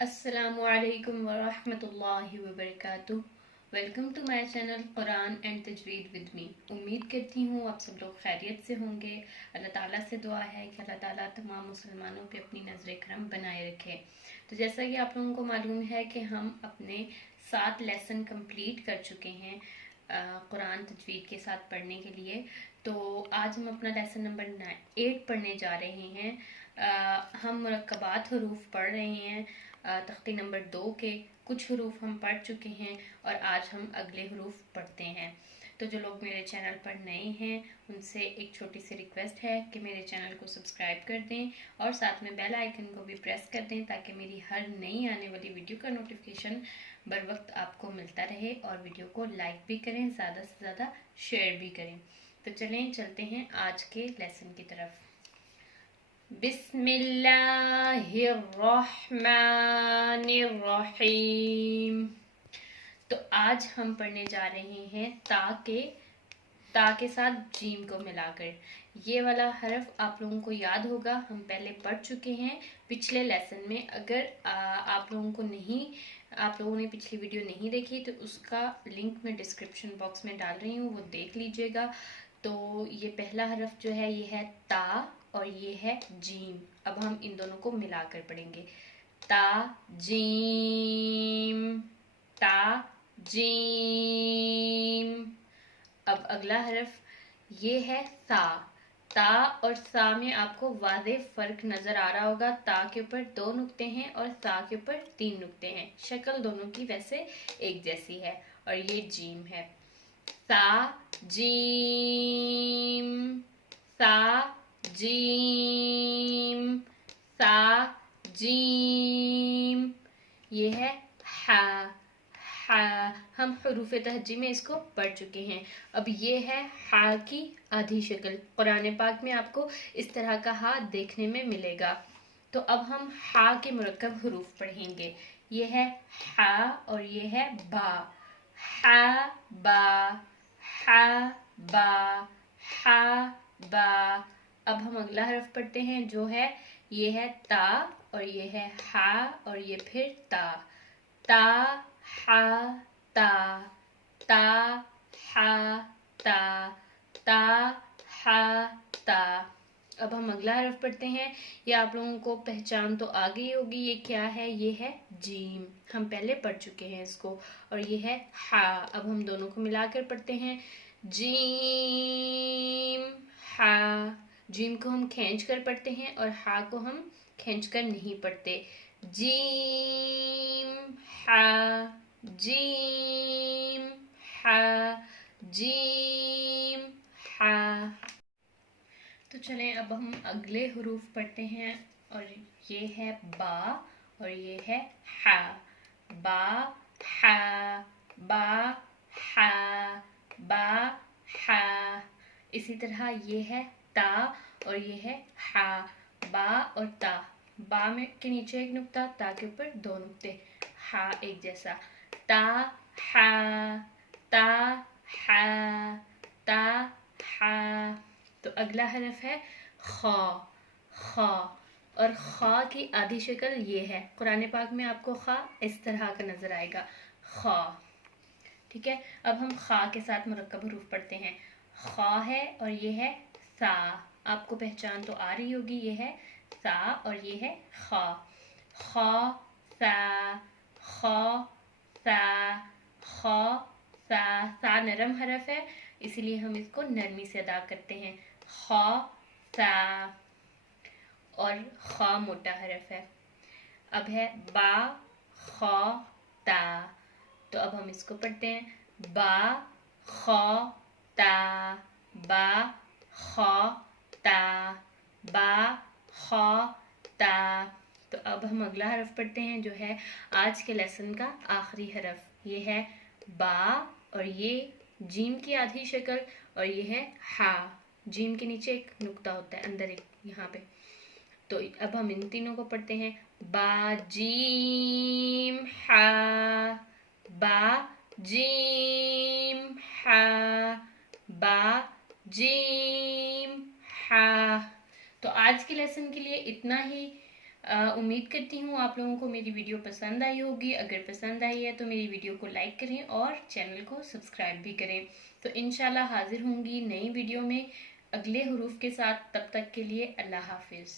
अस्सलामुअलैकुम वरहमतुल्लाहि वबरकातुह। Welcome to my channel Quran and tajweed with me. उम्मीद करती हूँ आप सब लोग खैरियत से होंगे। अल्लाह ताला से दुआ है कि अल्लाह ताला तमाम मुसलमानों पे अपनी नजर करम बनाए रखे। तो जैसा कि आप लोगों को मालूम है कि हम अपने 7 लेसन कंप्लीट कर चुके हैं कुरान तजवीद के साथ पढ़ने के लिए। तो आज हम अपना लेसन नंबर 8 पढ़ने जा रहे हैं। हम मुरक्कबात हरूफ पढ़ रहे हैं। तख्ती नंबर 2 के कुछ हरूफ हम पढ़ चुके हैं और आज हम अगले हरूफ पढ़ते हैं। तो जो लोग मेरे चैनल पर नए हैं उनसे एक छोटी सी रिक्वेस्ट है कि मेरे चैनल को सब्सक्राइब कर दें और साथ में बेल आइकन को भी प्रेस कर दें ताकि मेरी हर नई आने वाली वीडियो का नोटिफिकेशन बर वक्त आपको मिलता रहे। और वीडियो को लाइक भी करें, ज़्यादा से ज़्यादा शेयर भी करें। तो चलें चलते हैं आज के लेसन की तरफ। बिस्मिल्लाहिर्रहमानिर्रहीम। तो आज हम पढ़ने जा रहे हैं ता के साथ जीम को मिलाकर। ये वाला हरफ आप लोगों को याद होगा, हम पहले पढ़ चुके हैं पिछले लेसन में। अगर आप लोगों ने पिछली वीडियो नहीं देखी तो उसका लिंक मैं डिस्क्रिप्शन बॉक्स में डाल रही हूँ, वो देख लीजिएगा। तो ये पहला हरफ जो है ये है ता और ये है जीम। अब हम इन दोनों को मिलाकर पढ़ेंगे। ता जीम, ता जीम। अब अगला हरफ ये है सा। ता और सा में आपको वाज़ेह फर्क नजर आ रहा होगा। ता के ऊपर 2 नुक्ते हैं और सा के ऊपर 3 नुक्ते हैं। शक्ल दोनों की वैसे एक जैसी है। और ये जीम है। सा जीम, सा जीम, सा जीम। ये है हा। हम हरूफ तहज्जी में इसको पढ़ चुके हैं। अब ये है हा की आधी शक्ल। कुरान पाक में आपको इस तरह का हा देखने में मिलेगा। तो अब हम हा के मुरक्कब हरूफ पढ़ेंगे। ये है हा और ये है बा। हा बा, हा बा, हा बा। अब हम अगला हरफ पढ़ते हैं जो है ये है ता और ये है हा और ये फिर ता। ता हा ता, ता हा ता, ता हा ता। अब हम अगला हरफ पढ़ते हैं। ये आप लोगों को पहचान तो आ गई होगी, ये क्या है? ये है जीम। हम पहले पढ़ चुके हैं इसको। और ये है हा। अब हम दोनों को मिलाकर पढ़ते हैं। जीम हा। जीम को हम खींच कर पढ़ते हैं और हा को हम खींच कर नहीं पढ़ते। जीम हा, जीम हा, जीम हा। तो चलें अब हम अगले हरूफ पढ़ते हैं। और ये है बा और ये है हा। बा हा, बा हा, बा हा। इसी तरह ये है ता और ये है हा। बा और ता। बा में के नीचे एक नुक्ता, ता के ऊपर 2 नुक्ते। हा एक जैसा। ता हा, ता हा, ता हा। तो अगला हरफ है खा। खा और खा की आधी शक्ल ये है। कुरान पाक में आपको खा इस तरह का नजर आएगा, खा। ठीक है। अब हम खा के साथ मुरक्कब हरूफ पढ़ते हैं। खा है और ये है सा। आपको पहचान तो आ रही होगी, ये है सा और ये है खा। खा सा, खा सा, खा सा। सा नरम हरफ है इसीलिए हम इसको नरमी से अदा करते हैं। खा सा। और खा मोटा हरफ है। अब है बा खा ता। तो अब हम इसको पढ़ते हैं। बा खा ता, बा खा ता, बा खा ता। तो अब हम अगला हरफ पढ़ते हैं जो है आज के लेसन का आखिरी हरफ। ये है बा और ये जीम की आधी शक्ल और ये है हा। जीम के नीचे एक नुक्ता होता है अंदर एक, यहाँ पे। तो अब हम इन तीनों को पढ़ते हैं। बा जीम हा, बा जीम हा, बा जीम हा। तो आज के लेसन के लिए इतना ही। उम्मीद करती हूँ आप लोगों को मेरी वीडियो पसंद आई होगी। अगर पसंद आई है तो मेरी वीडियो को लाइक करें और चैनल को सब्सक्राइब भी करें। तो इंशाल्लाह हाजिर होंगी नई वीडियो में अगले हरूफ के साथ। तब तक के लिए अल्लाह हाफिज़।